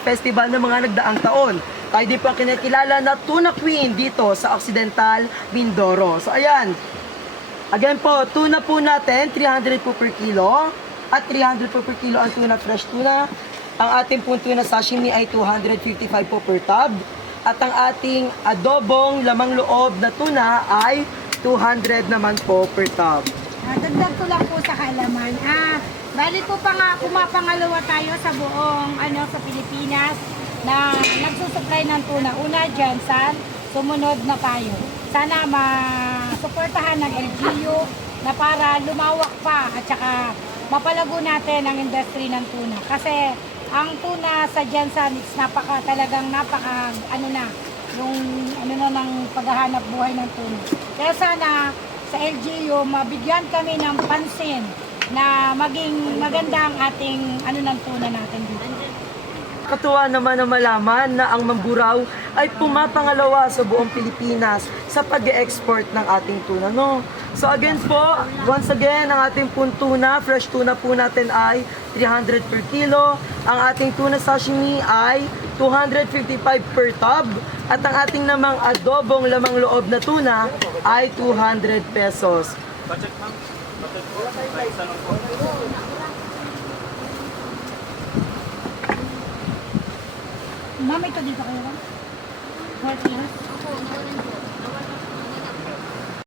festival ng mga nagdaang taon. Tayo din po ang kinikilala na Tuna Queen dito sa Occidental Mindoro. So ayan, again po, tuna po natin, 300 po per kilo. At 300 po per kilo ang tuna, fresh tuna. Ang ating po tuna sashimi ay 255 po per tub. At ang ating adobong lamang loob na tuna ay 200 naman po per tub. Dagdag ko lang po sa kaalaman. Bali po pumapangalawa tayo sa buong sa Pilipinas na nagsusupply ng tuna. Una Jansan, sumunod na tayo. Sana masuportahan ng LGU na para lumawak pa at saka mapalago natin ang industry ng tuna. Kasi ang tuna sa Jansan, talagang napaka ng paghahanap buhay ng tuna. Kaya sana sa LGU mabigyan kami ng pansin na maging maganda ang ating ng tuna natin dito. Katuwa naman na malaman na ang Mamburao ay pumapangalawa sa buong Pilipinas sa pag-export ng ating tuna, no? So again po, once again, ang ating pong tuna, fresh tuna po natin ay 300 per kilo. Ang ating tuna sashimi ay 255 per tub. At ang ating namang adobong lamang loob na tuna ay 200 pesos. Budget ma'am? Budget po? May isa lang po. Ma'am, ito dito kayo lang? 40 years?